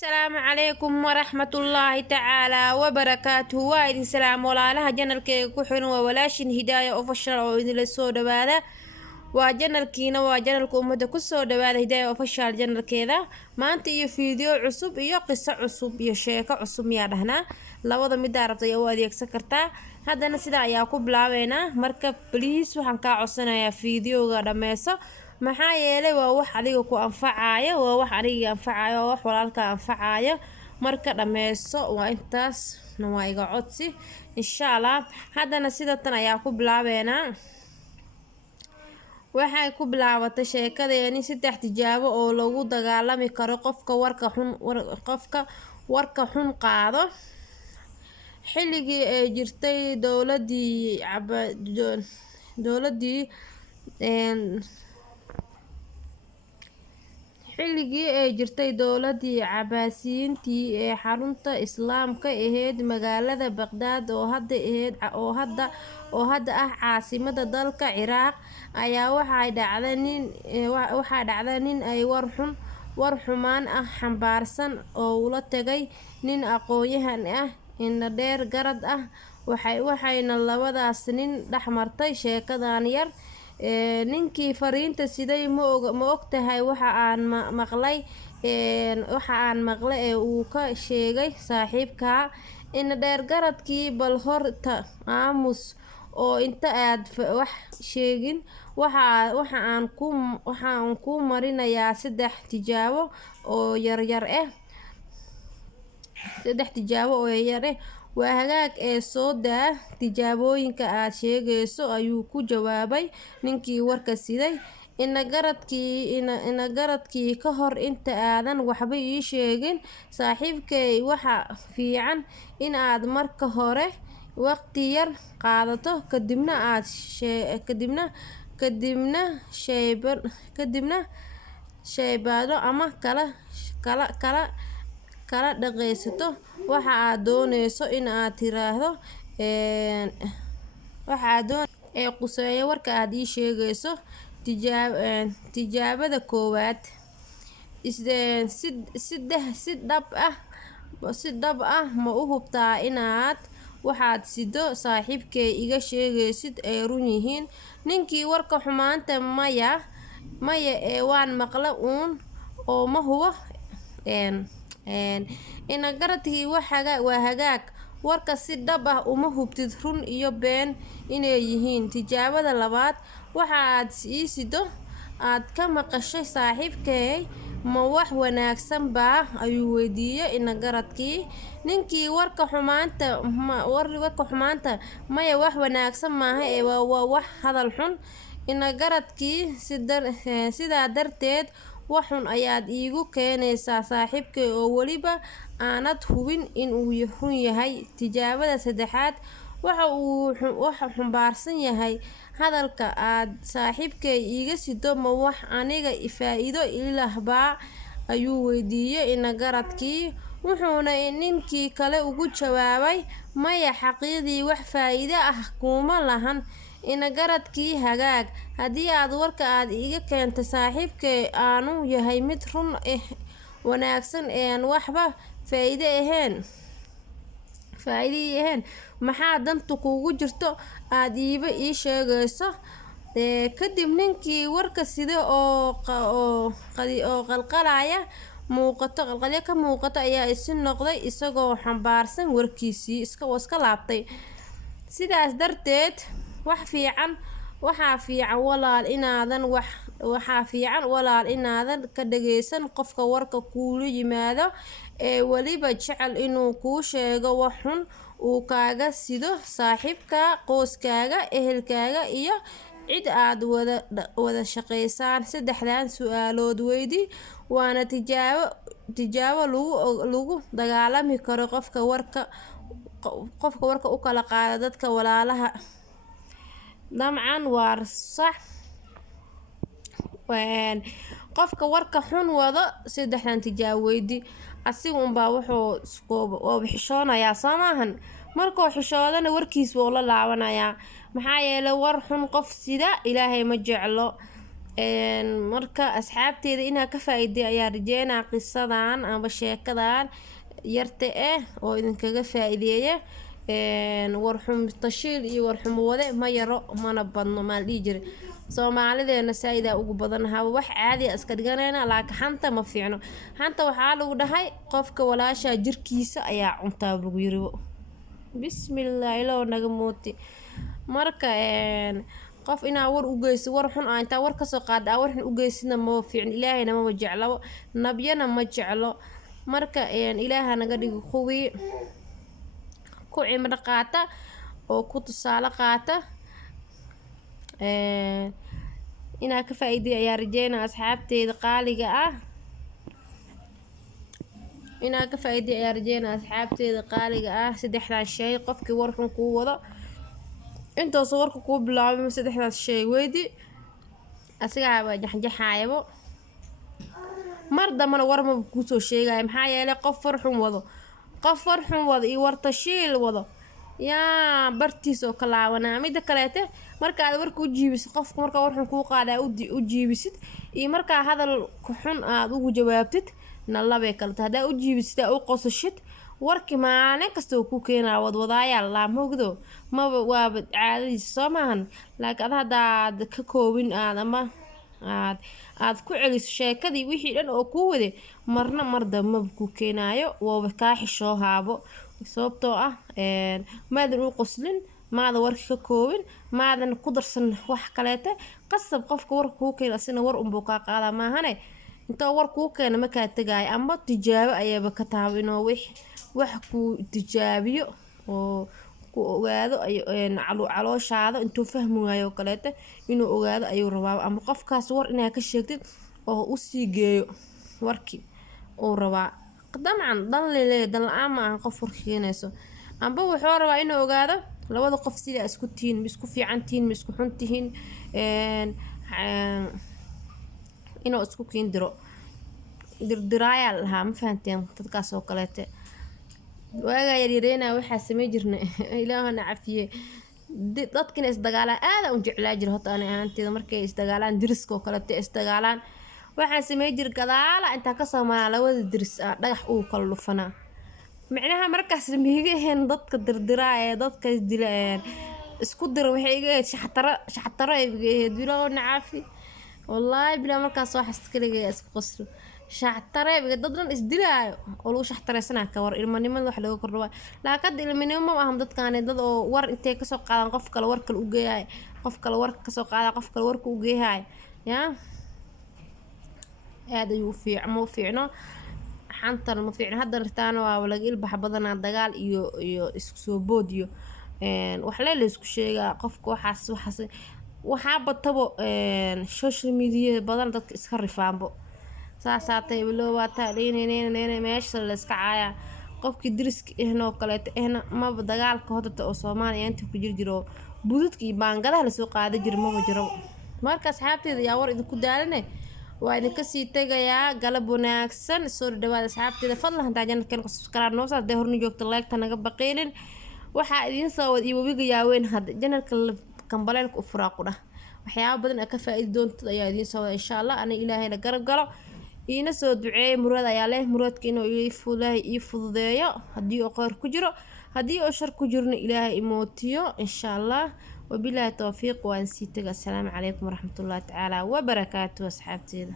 السلام عليكم ورحمة الله تعالى وبركاته. وايد سلام ولا لها جنرال كحن وولاشين هداية أوفشل وإذن السود هذا وجنرال كينا وجنرال كومده كسود هذا هداية أوفشل جنرال كذا ما أنت فيديو عصب قصة عصب شيكة عصب يا هنا لوضع مدارة يا وادي سكرتا هذا نسيدا ياكوب لاوينا مركب بليس وحنكا عصنا يا فيديو غدا ميسا maxaa yeelay waa wax adiga ku anfacaya waa wax aniga anfacaya waa wax walaalka anfacaya marka dhameyso waa intaas waa iga codsi insha Allah hadana sida tan ayaa ku bilaabeena waxay ku bilaabatay sheekadeeni saddex tijaabo oo lagu dagaalami karo qofka warka xun qaado xilligii ay jirtay dowladii xilligii ay jirtay dowladii Cabaasiyiintii ee xarunta Islaamka ahayd magaalada Baghdad oo hadda ah caasimadda dalka Ciraaq ayaa waxay dhacday nin ay war xumaan ah xambaarsan oo ula tagay nin aqoon-yahan ah in dheer garad ah waxayna labadaas nin dhaxmartay sheekadan yar ninkii fariinta siday ma ogtahay waxa aan maqlay ee uu ka sheegay saaxiibka in dheer garadkii bal horta aamus oo inta aad wax sheegin waxaan ku marinayaa saddex tijaabo oo yaryar waa hagaag ee soo daa tijaabooyinka aad sheegayso ayuu ku jawaabay ninkii warka siday ina garadkii ka hor inta aadan waxba ii sheegin saaxiibkay waxa fiican in aad marka hore waqti yar qaadato kadibna shaybaado ama kala dhageysato waxa aad doonayso in aad tiraahdo quseeyo warka aad ii sheegayso tijaabada koowaad si dhab ah ma u hubtaa inaad waxaad sido saaxiibkay iga sheegaysid ay run yihiin ninkii warka xumaanta maya ee waan maqla uun oo ma hubo ina garadkii waa hagaag warka si dhab ah uma hubtid run iyo been inay yihiin tijaabada labaad waxa aad ii sido aad ka maqashay saaxiibkay ma wax wanaagsan baa ayuu weydiiyay ina garadkii ninkii warka xumaanta maya wax wanaagsan maaha ee waa wax hadal xun ina garadkii sidaa darteed waxun ayaad iigu keenaysaa saaxiibkay oo waliba aanad hubin in uu run yahay tijaabada saddexaad waxa xambaarsan yahay hadalka aad saaxiibkay iiga sido ma wax aniga faa'iido ilahbaa ayuu weydiiyay ina garadkii wuxuuna ninkii kale ugu jawaabay maya xaqiiqdii wax faa'iido ah kuma lahan ina garadkii hagaag haddii aad warka aad iga keentay saaxiibkay aanu yahay mid run wanaagsan een waxba faa'iido ahayn maxaa danta kugu jirto aad ii sheegayso kadib ninkii warka sida oo qalqalaya ka muuqato ayaa isi noqday isagoo xambaarsan warkiisii iska laabtay sidaas darteed waxaa fiican walaal inaadan ka dhageysan qofka warka kuula yimaado ee waliba jecel inuu kuu sheego wax xun uu kaaga sido saaxiibka qoyskaaga ehelkaaga iyo cid aad wada shaqeysaan saddexdan su'aalood weydii waana tijaabo lagu dagaalami karo qofka warka u kala qaada dadka walaalaha dabcan waa sax qofka warka xun wado saddexdan tijaabo weydii asiga unbaa wuxuu xishoonayaa soo maahan markuu xishoodana warkiis wuu la laabanayaa maxaa yeelay war xun qof sida ilaahay ma jeclo marka asxaabteeda inaa ka faa'iiday ayaa rajeynaa qisadan amba sheekadan yarta oo idinkaga faa'iideeya. warxum tashiil iyo warxum wade ma yaro mana badno maal dhihi jiray Soomaalideena saayida ugu badan haba wax caadi ah iska dhiganayna laakiin xanta ma fiicno. Xanta waxaa lagu dhahay qofka walaasha jirkiisa ayaa cuntaa lagu yiribo. Bismillah ilaahu naga mooti. Marka qof inaa war u geyso war xun ah inta war ka soo qaada war xun u geysina ma fiicno ilaahayna ma jeclo nabiyana ma jeclo. Marka ilaaha naga dhigo kuwii ku cimri qaata oo ku tusaale qaata. inaa ka faa'iiday ayaa rajeynaa asxaabteeda qaaliga ah. inaa ka faa'iiday ayaa rajeynaa asxaabteeda qaaliga ah saddexdan shay qofkii war xun ku wado intaas warka ku bilaabay saddexdaas shay weedi asigaaba jaxjaxaayabo mar dambana war ma ku soo sheegay maxaa yeelay qof war xun wado iyo war tashiil wado yaa bartiis oo kalaawana mid kaleete marka aad warku jiibisid qofka marka war xun ku qaaday u jiibisid iyo marka hadal xun aad ugu jawaabtid nalabe kale hadaa u jiibisid u qosashid warki maalin kasta ku keenaa wadwadaaya la moogdo ma waa caadadiisa Soomahan laakiin hadaad ka koobin ama aad ku celiso sheekadii wixii dhan oo ku wade marna mar dambe ku keenayo waa ka xishoo haabo sababtoo ah maadan u qoslin maada warka ka koobin maadan ku darsan wax kaleete qasab qofka warka ku keen asina war unbuu ka qaada maahane inta war ku keen ma ka tagay ama tijaabo ayaba ka taabino wax ku tijaabiyo oo ku ogaado ay calooshaada intuu fahmi waayo kaleete inuu ogaado ayuu rabaa ama qofkaas war inaa ka sheegtid oo u sii geeyo warkii oo rabaa dabcan dan leeyahay dan la'aan ma qof warkiinayso amba wuxuu rabaa inuu ogaado labada qof sida isku tiin isku fiican tiin isku xun tihiin inuu isku kiin dirdiraya lahaa ma fahanteen dadkaas oo kaleete waaga yareena waxa samee jirnay ilaahana cafiye dadkina isdagaalaan aad u jeclaa jir hota aan ahaanteeda markay isdagaalaan diriska oo kaleete isdagaalaan waxaan samee jir gadaala inta ka Soomaaliya labada diris dhagax uu kala dhufanaa macnaha markaas miiga ahayn dadka dirdiraya dadka isdilaan isku dir waxay iga shaxtaro ay iga bilo naafi wallahi bila markaas wax iskaliga isku qoslo shaxtaro ay dadran isdilaayo oo lagu shaxtareysana ka war ilmanimada wax laga kordhawaa laakiin ilmanimo ma aham dadkaan dad oo war intee ka soo qaadan qof kale war kale u geeyay qof kale war ka soo qaada qof kale warku u geeyay yaa aad ayuu fiicno xantan ma fiicno hadda ritaana waa laga ilbax badanaa dagaal iyo isku soo boodiyo wax la isku sheegaa qofka waxaa batabo social media badan dadka iska rifaanbo saasaatay bilowata leeyeen meesha la iska caaya qofkii diriska ehnoo kaleeto ma dagaalka hodata oo Soomaaliya inta ku jiro bududka iyo baangadaha la soo qaada jir ma jiro marka asxaabteeda yaa war idinku daalanay waa idinka sii tagayaa galab wanaagsan soo dhawaada asxaabteeda fadlan hadaa janalkan subscribe noo saar horni joogto like naga baqeelin waxa idin soo wad iyo wabiga yaaween hadda janalka kambaleelka u furaaqo waxyaabo badan ka faa'iido doonto ayaa idin soo wada insha Allah ana ilaahay la garab galo ina soo duceey murad ayaa leh muradka inuu ii fududeeyo hadii oo qor ku jiro hadii oo shar ku jirno ilaahay imootiyo insha Allah وبالله توفيق وانسيتك السلام عليكم ورحمة الله تعالى وبركاته أصحابتي.